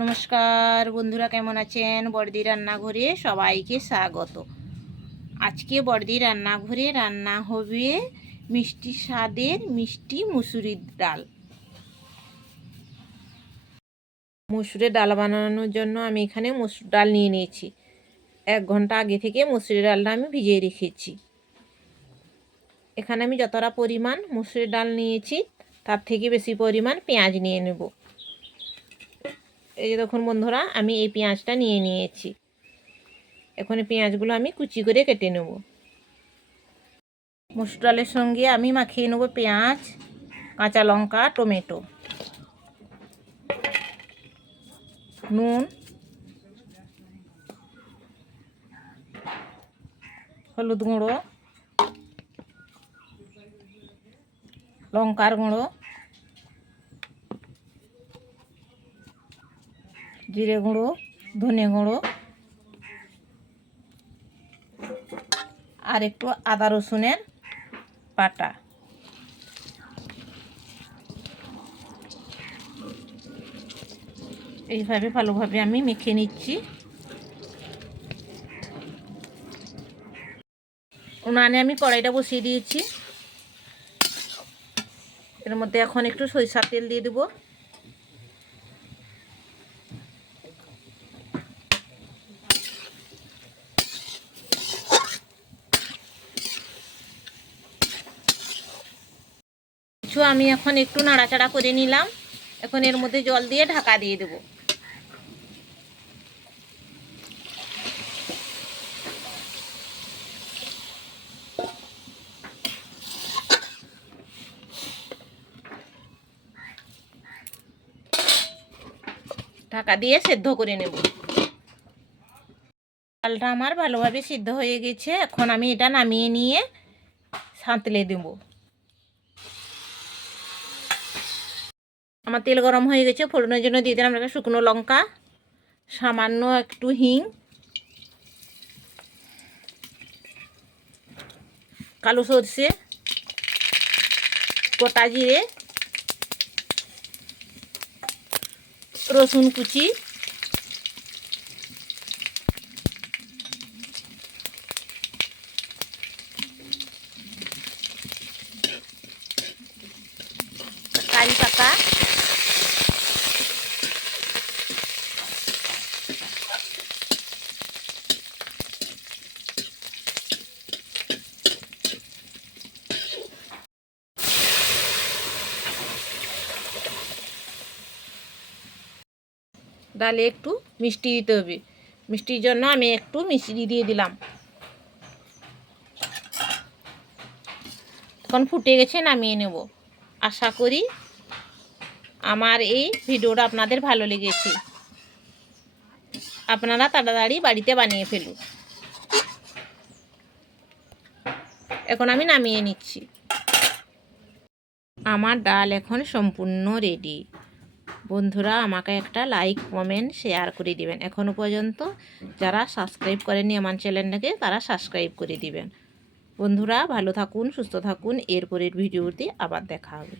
নমস্কার বন্ধুরা, কেমন আছেন? বড়দি রান্নাঘরে সবাইকে স্বাগত। আজকে বড়দি রান্নাঘরে রান্না হবে মিষ্টি স্বাদের মিষ্টি মুসুরির ডাল। মুসুরের ডাল বানানোর জন্য আমি এখানে মুসুর ডাল নিয়ে নিয়েছি। 1 ঘন্টা আগে থেকে মুসুরের ডালটা আমি ভিজিয়ে রেখেছি। এখানে আমি যতটা পরিমাণ মুসুরের ডাল নিয়েছি তার থেকে বেশি পরিমাণ পেঁয়াজ নিয়ে নেব। এই যে দেখুন বন্ধুরা, আমি এই পেঁয়াজটা নিয়ে নিয়েছি। এখন এই পেঁয়াজগুলো আমি কুচি করে কেটে নেব। মুসুর ডালের সঙ্গে আমি মাখিয়ে নেব পেঁয়াজ, কাঁচা লঙ্কা, টমেটো, নুন, হলুদ গুঁড়ো, লঙ্কার গুঁড়ো, জিরে গুঁড়ো, ধনে গুঁড়ো আর একটু আদা রসুনের বাটা। এইভাবে ভালোভাবে আমি মেখে নিচ্ছি। উনানে আমি কড়াইটা বসিয়ে দিয়েছি। এর মধ্যে এখন একটু সরিষার তেল দিয়ে দেব। কিছু আমি এখন একটু নাড়াচাড়া করে নিলাম। এখন এর মধ্যে জল দিয়ে ঢাকা দিয়ে দেব। ঢাকা দিয়ে সেদ্ধ করে নেব। ডালটা আমার ভালোভাবে সিদ্ধ হয়ে গেছে। এখন আমি এটা নামিয়ে নিয়ে সাঁতলে দেব। আমার তেল গরম হয়ে গেছে। ফোড়নের জন্য দিয়ে দিলাম একটা শুকনো লঙ্কা, সামান্য একটু হিং, কালো সরষে, গোটা জিরে, রসুন কুচি, কারি পাতা, ডালে একটু মিষ্টি দিতে হবে। মিষ্টির জন্য আমি একটু মিষ্টি দিয়ে দিলাম। এখন ফুটে গেছে, নামিয়ে নেব। আশা করি আমার এই ভিডিওটা আপনাদের ভালো লেগেছে। আপনারা তাড়াতাড়ি বাড়িতে বানিয়ে ফেলুন। এখন আমি নামিয়ে নিচ্ছি। আমার ডাল এখন সম্পূর্ণ রেডি। বন্ধুরা, আমাকে একটা লাইক, কমেন্ট, শেয়ার করে দিবেন। এখনও পর্যন্ত যারা সাবস্ক্রাইব করেননি আমার চ্যানেলটাকে, তারা সাবস্ক্রাইব করে দিবেন। বন্ধুরা, ভালো থাকুন, সুস্থ থাকুন। এরপরের ভিডিওতে আবার দেখা হবে।